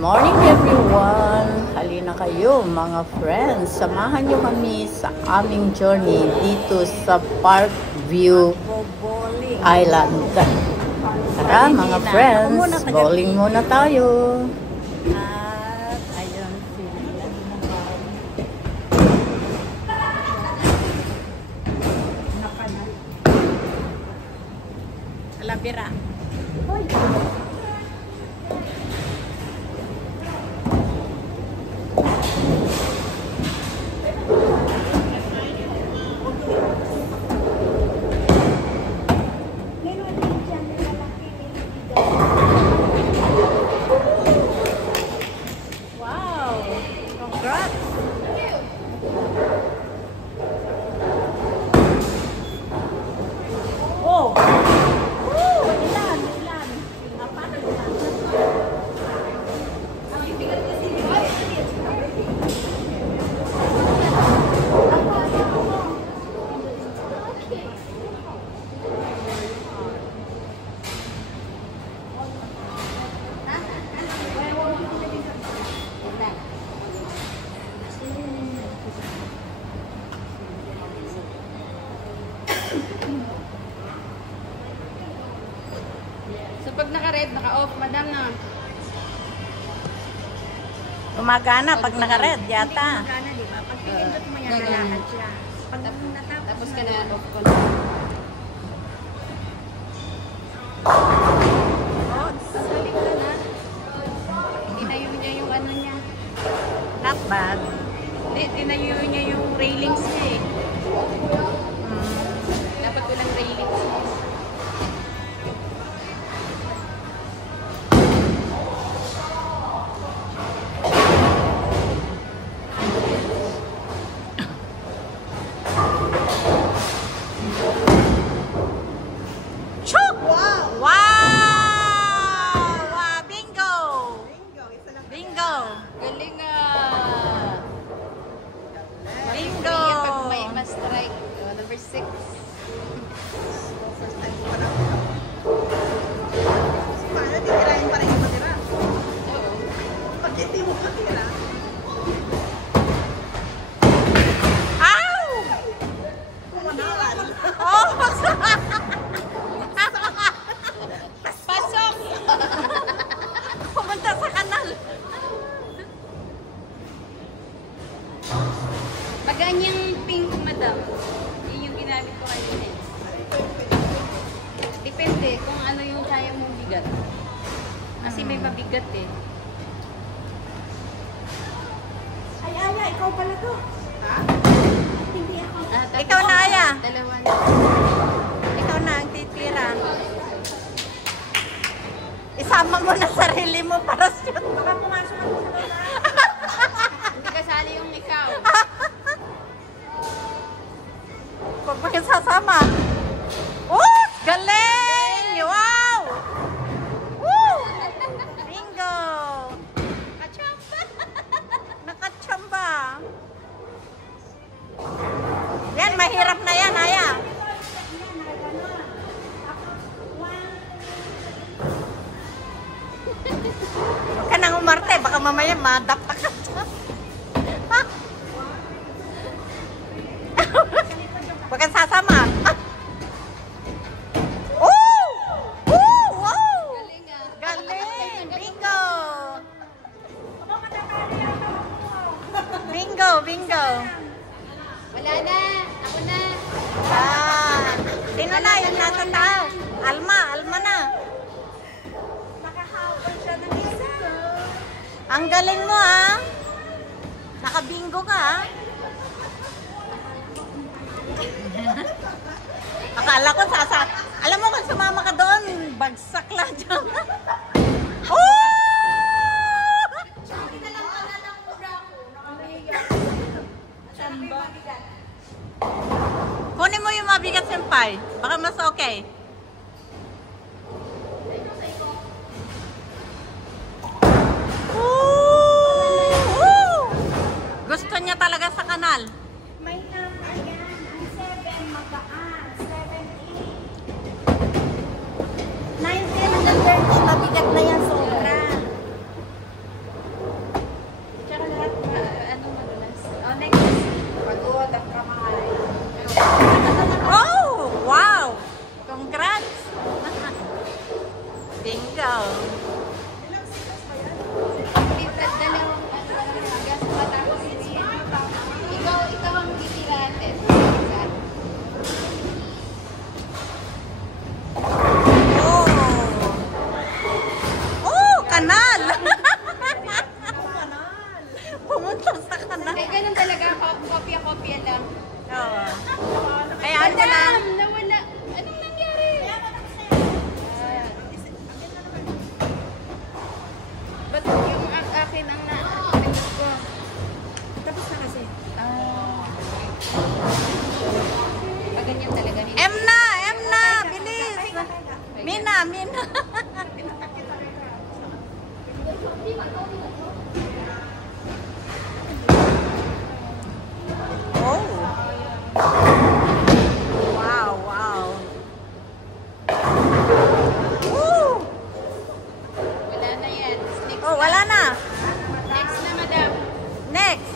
morning everyone! Halina kayo mga friends. Samahan nyo kami sa aming journey dito sa Parkview Island. Tara mga friends, bowling muna tayo. At ayun sila. Alabira. So pag naka-red, naka-off, madam na. Gumagana pag naka-red yata. Gumagana, di ba? Pag pinindot mo yan, lalakad siya. Pag tapos ka na, off ko na. Oh, sasaling ka na. Tinayo niya yung ano niya. Not bad. Hindi, tinayo niya yung railings niya eh. Dapat walang railings niya. Strike, number 6. Paano titirahin pa rin yung matira? Oo. Pag hindi mo matira. Ow! Kumanawan. Oh! Pasok! Pumunta sa kanal. Magaan yung pink, madam. Yun yung ginamit ko kanina. Depende kung ano yung kaya mong bigat. Kasi may mabigat eh. Ay, Aya, ikaw pala to. Ha? Hindi ako. Ikaw na, Aya. Dalawa na. Ikaw na ang titira. Isama mo na sarili mo para shoot. Baka pumasok ako sa baba. Hindi kasali yung ikaw. Huwag mo yung sasama. Oh! Galing! Wow! Woo! Bingo! Kachamba! Nakachamba. Yan, mahirap na yan, Aya. Huwag ka nang umarte. Baka mamaya madaptak ka dyan. Huwag kang sasama. Oh! Oh! Wow! Galing ah. Galing! Bingo! Bingo! Bingo! Wala na. Ako na. Ah! Sino na? Yung nasa taas. Alma! Alma na. Nakahabol siya ng isa. Ang galing mo ah. Nakabingo ka ah. Akala ko alam mo kung sumama ka doon, bagsak lang dyan. Oh! Kunin mo yung mabigat, senpai. Baka mas okay. Gusto niya talaga sa kanal. May number yan. Ang 7 magaan. 7, 8. 19 hanggang 30. Mabigat na yan sobra. Mina, Mina. Oh. Wow, wow. Woo! Wala na yan. Next, Oh, wala na. next na, madam. Next.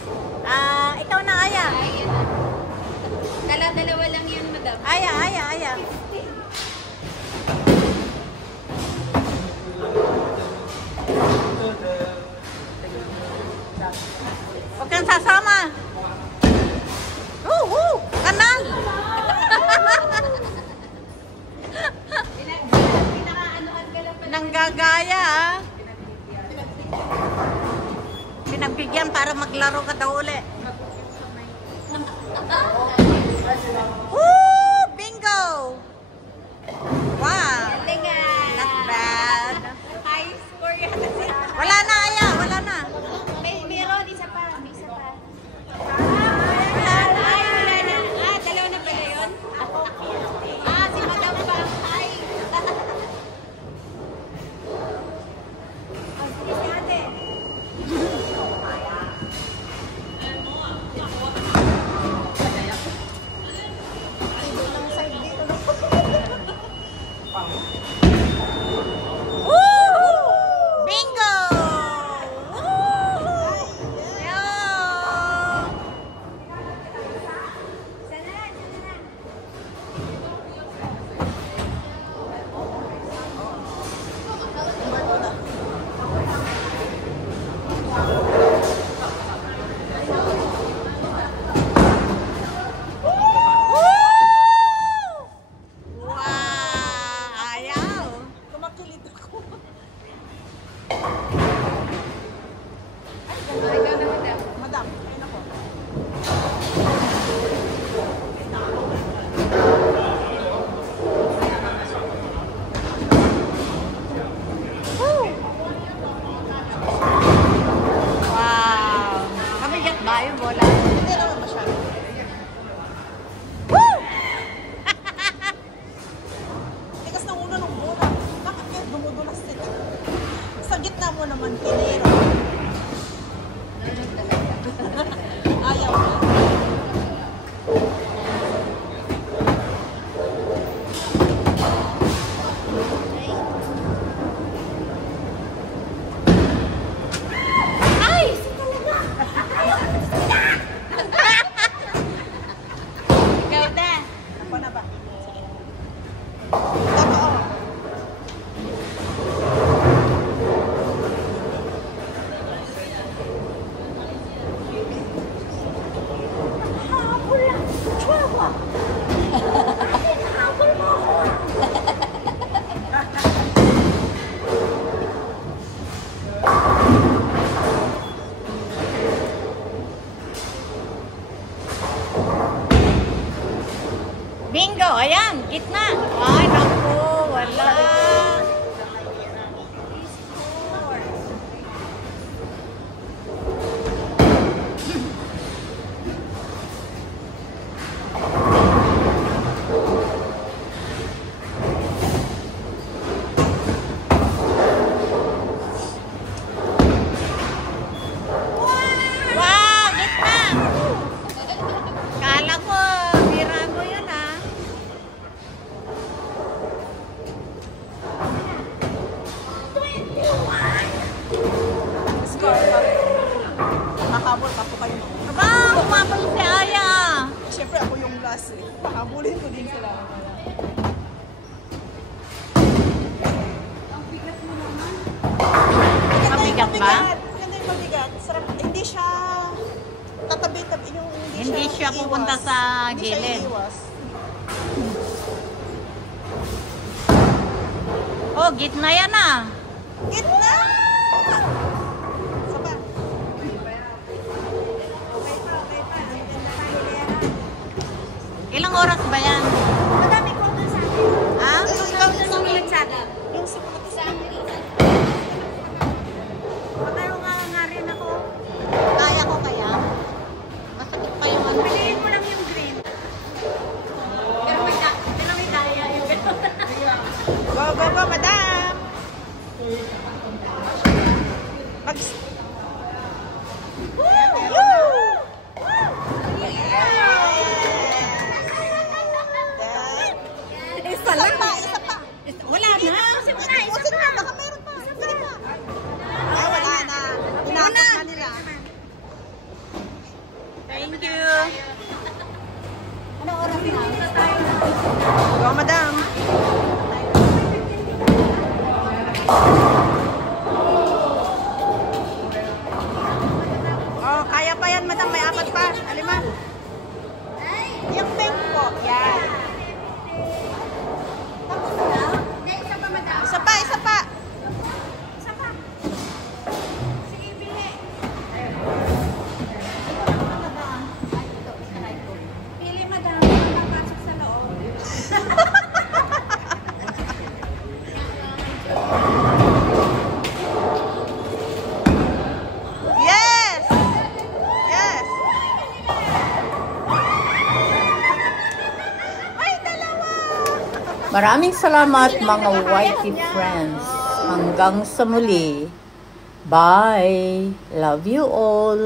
Ikaw na, Aya. Ay, yan na. Dala-dalawa lang yan, madam. Aya, Aya, Aya. Huwag kang sasama. Kanan. Pinaka-anoan ka lang pala. Nanggagaya, ah. Pinagbigyan para maglaro ka daw uli. Woo! Bingo! Wow! Galingan. Not bad. High score yan. Wala na, Aya. Wala na. Meron, isa pa. May isa pa. Wala na. Ay, wala na. Dalawa na pala yun? Si madam pa. Ay. Si ate. Woo! Bingo! Woo! Yo! Woo! Wow! Ayaw! Kumakilit ako. Ikaw na, madam. Madam, ayun ako. Woo! Wow! Kabigat ba yung bola? Hindi naman masyado. Woo! Tigas ng ulo ng bola. Bakit kaya dumudulas nito? Sa gitna mo naman, pinero. Ayaw na. Ay! Ikaw na. Ako na ba? Sige. Totoo. Habol lang. Chihuahua. Habol mo ako. Bingo! Ayan! Gitna! Ay, naku! Wala! Wow! Gitna! Kala ko, bira mo yun, ah. Score pa. Nakahabol pa po kayo. Aba, humabol si Aya. Siyempre ako yung last eh. Pahabulin ko din sila. Mabigat ba? Hindi mabigat. Sarap. Hindi siya tatabi-tabi. Hindi siya pupunta sa Hindi siya gilid. iiwas. Oh, gitna yan ah. Gitna! Saba. Ilang oras ba yan? Madam, ikaw dun sa akin. Ha? Ikaw dun sumunod sa akin. Yung sumunod Sa akin. Pero nga rin ako. Kaya ko kaya? Masakit pa yung ano. Piliin mo lang yung green. Pero may daya yung gano'n. Baba bags. Isa pa. Wala na. Usin na, baka meron pa. Sige pa. Ay, wala na. Pinapos na nila. Thank you. Ano oras na? Go, madam. Oh, kaya pa yan, madam. May 4 pa. Alima. Yung pink po. Yan. Hindi, isa pa madam. Isa pa, isa pa. Isa pa. Sige, bili. Pili madam. Papasok sa loob. Yes! Yes! Ay, dalawa! Maraming salamat mga Whitey friends. Hanggang sa muli. Bye. Love you all.